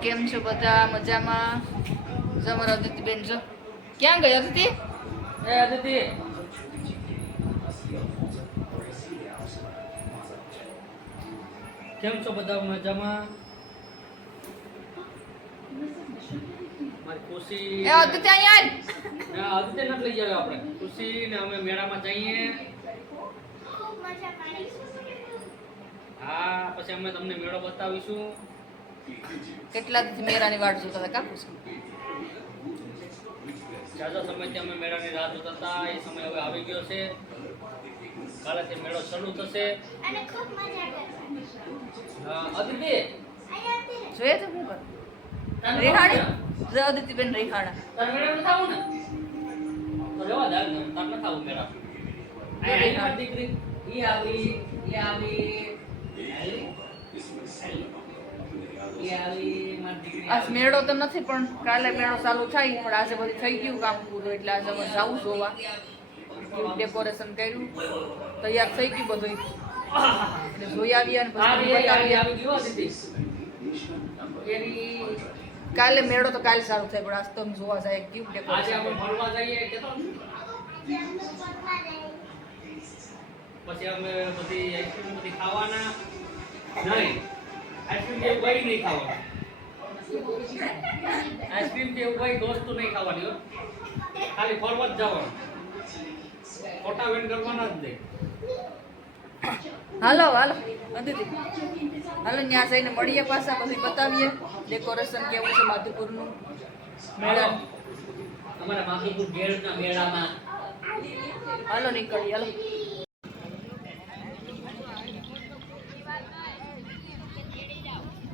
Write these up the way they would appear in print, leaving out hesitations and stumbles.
કેમ છો બધા? મજામાં? જમર અદિતિ બેન જો ક્યાં ગઈ અદિતિ? એ અદિતિ કેમ છો બધા? મજામાં? મારી ખુશી એ અદિતિ અહીંયા આવ. અદિતિ નથી લઈ જાય આપણે ખુશી ને અમે મેળામાં જઈએ. હા પછી અમે તમને મેળો બતાવીશું. કેટલા દિવસથી મેળાની વાટ જોતા હતા કાપુ જાજા સમયથી અમે મેળાની રાહ જોતા હતા. એ સમય હવે આવી ગયો છે. કાલેથી મેળો શરૂ થશે અને ખૂબ મજા કરશે. અદિતિ જોઈએ તો હું કર રેહાણી જો અદિતિ બેન રેહાણા તાર મેળા નથી આવું ને તો રેવા દે તાર નથી આવું મેળા. આ દીકરી ઈ આવી આજ મેળો તો નથી પણ કાલે મેળો ચાલુ થાય પણ આજે બધું થઈ ગયું કામ પૂરું એટલે આજે અમે જવું જોવા. ડેકોરેશન કર્યું તૈયાર થઈ ગયું બધું એટલે જોઈ આવ્યા ને પછી કાલે મેળો તો કાલે સારું થાય પણ આજ તો અમે જોવા જાય કેવું ડેકોરેશન પછી અમે બધી આઈસ્ક્રીમ બધી ખાવાના નહીં. આઈસ્ક્રીમ જેવું કઈ નહીં ખાવાનું. આઈસ્ક્રીમ જેવું કઈ વસ્તુ નહીં ખાવાની હો. ખાલી ફરવા જ જવાનું. ફોટા વેન કરવાના જ નહીં. હાલો હાલો અદિતિ હાલો ત્યાં જઈને મળીએ પાછા પછી બતાવીએ ડેકોરેશન કેવું છે માધુપુરનું મેળા. અમારા માધુપુર ગેરના મેળામાં હાલો નીકળીએ હાલો.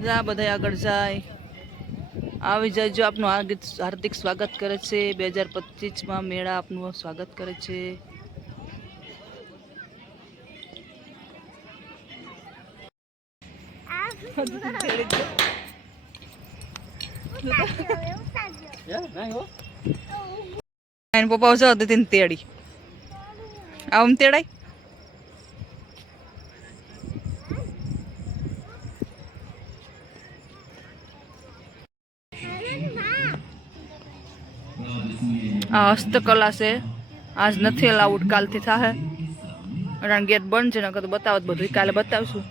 જા બધા આગળ જાય આવી જજો. આપનું હાર્દિક સ્વાગત કરે છે. 2025માં મેળા આપનું સ્વાગત કરે છે. પપ્પા જો અદિતિ તેડી આમ તેડાય. આ હસ્તકલા છે આજ નથી અલાઉડ કાલથી થાય. ગેટ બંધ છે નકર તો બતાવત બધું કાલે બતાવશું.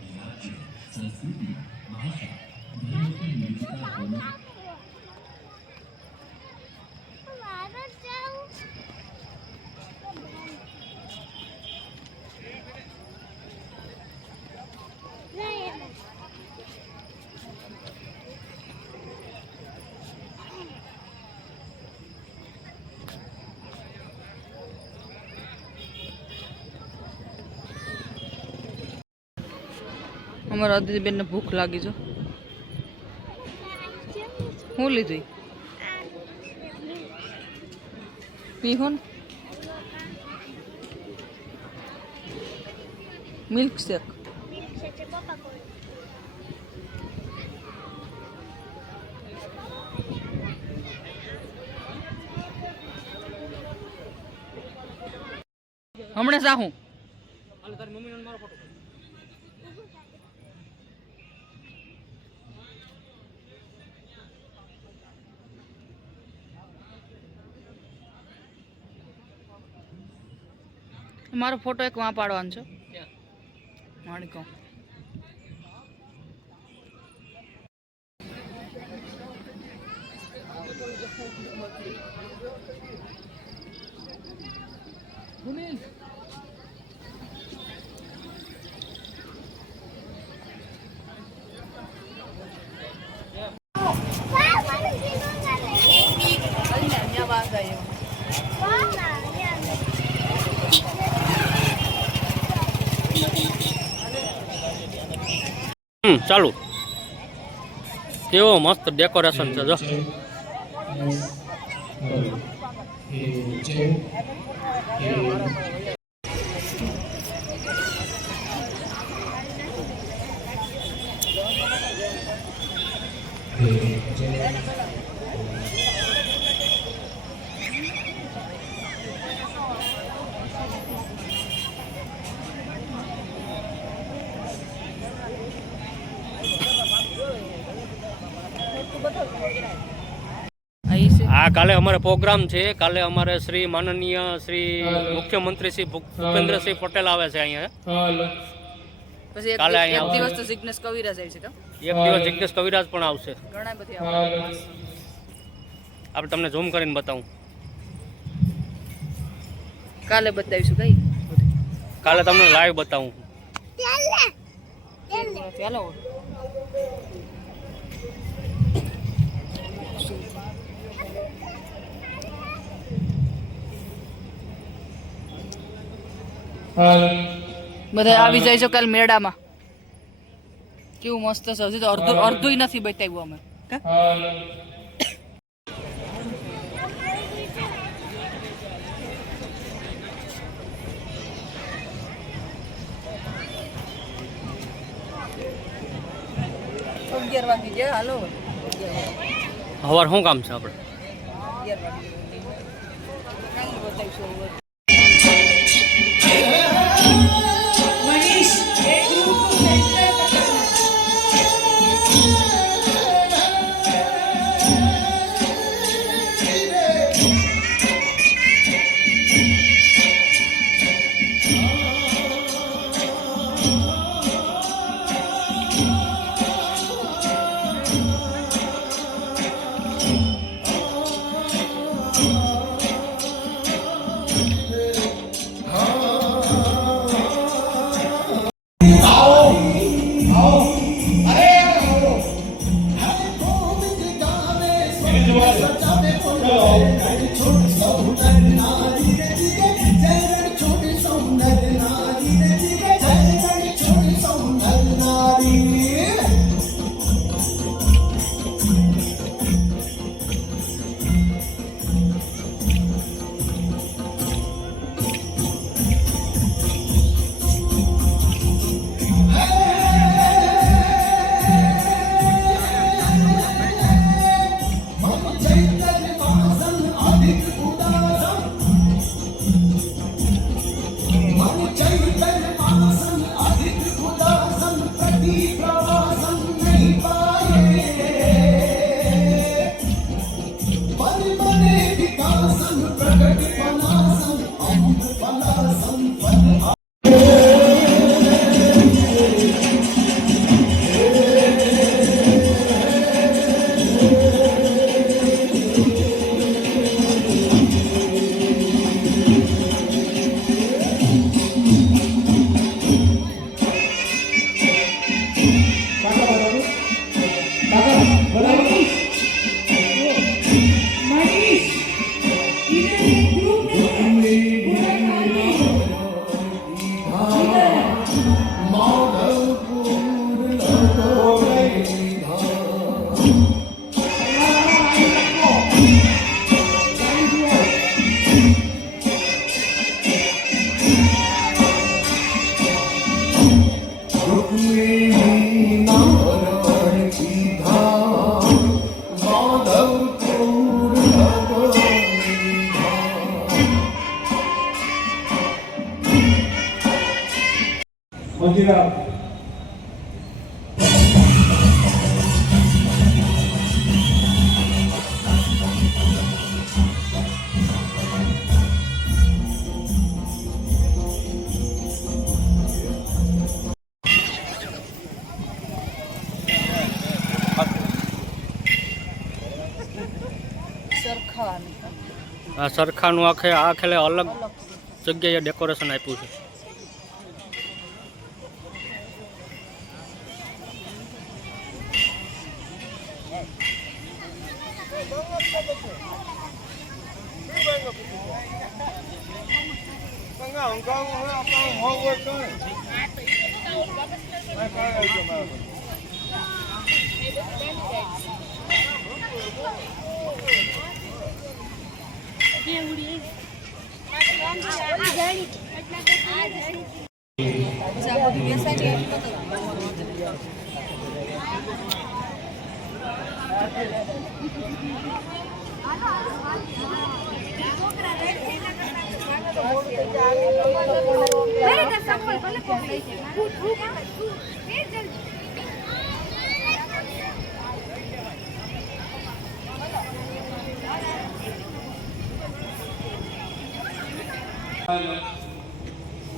અમારા અદિતિબેનને ભૂખ લાગી જો હું લીધી પીહો ને મિલ્ક શેક. હમણાં જાહું તારી મમ્મીનો મારો ફોટો મારો ફોટો એક વાં પાડવાનો છે માણિકો. ચાલુ કેવો મસ્ત ડેકોરેશન છે જો. હા, કાલે અમારે પ્રોગ્રામ છે. કાલે અમારે શ્રી માનનીય શ્રી મુખ્યમંત્રી શ્રી ભૂપેન્દ્રસિંહ પટેલ આવે છે અહીંયા. પછી એક કાલે અહીંયા દિવસ આવશે. તો જિગ્નેશ કવિરાજ આવી છે કા? એક દિવસ જિગ્નેશ કવિરાજ પણ આવશે. ઘણા બધી આવવાના. આપણે તમને ઝૂમ કરીને બતાવું. કાલે બતાવીશું કઈ? કાલે તમને લાઈવ બતાવું. ચાલો. બધા આવી જાય છે કાલ મેળામાં. કેવું મસ્ત છે. હજી તો અડધું નથી બતાવ્યું અમે. વાગી ગયા. હાલો હવાર શું કામ છે આપણે? 11 વાગી કાલ બતાવીશું. આ સરખાનું આખે અલગ જગ્યાએ ડેકોરેશન આપ્યું છે.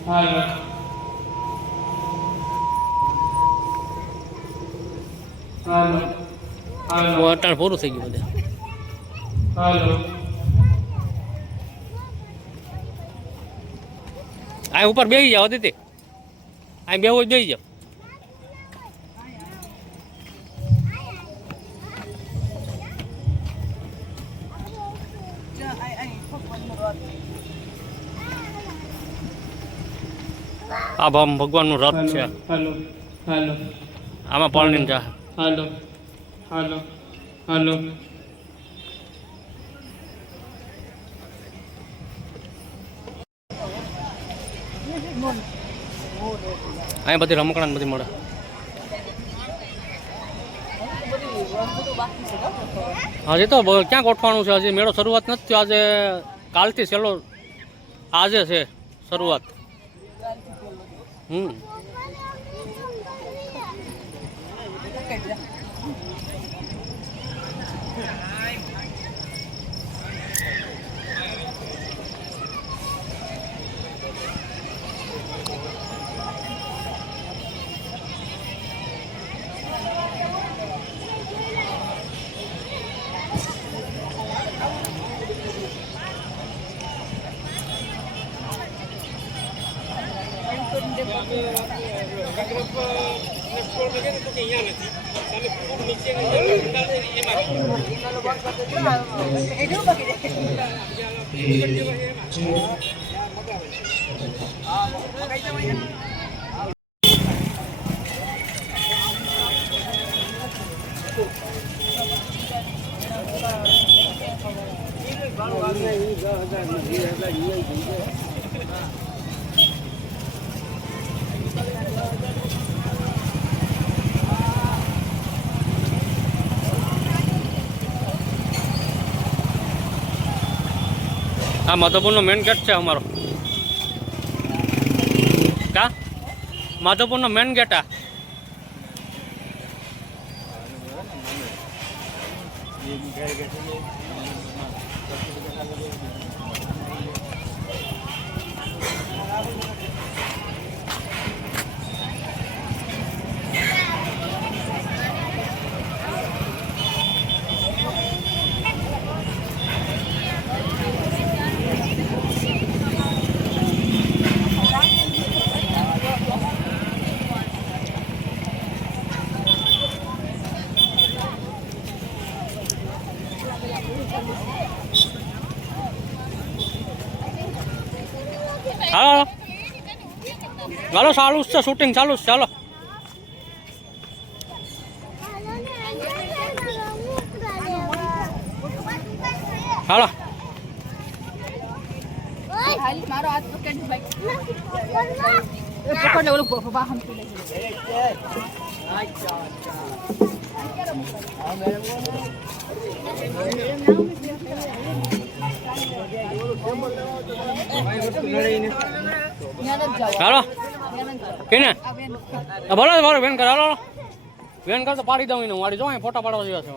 હાલો હાલો હાલો અટાણ પૂરું થઈ ગયું બધે. હાલો આ ઉપર બેસી જાઓ હતી આ બેહો જ બેસી જાઓ. આ ભગવાનનું રથ છે. હાલો હાલો આમાં પરણીને જા. હાલો હાલો હાલો અહીંયા બધી રમકડા ને બધી મળે. હજી તો ક્યાં ગોઠવાનું છે? હજી મેળો શરૂઆત નથી થયો. આજે કાલથી છેલ્લો આજે છે શરૂઆત. આ માધવપુરનો મેન ગેટ છે અમારો. કા માધવપુરનો મેન ગેટ આ. હાલો હાલો ચાલુ છે શૂટિંગ ચાલુ છે. ચાલો હાલો મારો હાથ પકડ ભાઈ પકડ ઓલું વાહન હાલો કેને ભલે ભલે વેન કર. હાલો વેન કર તો પાડી દઉં હું વાડી જો ફોટા પાડવા જેવા છે.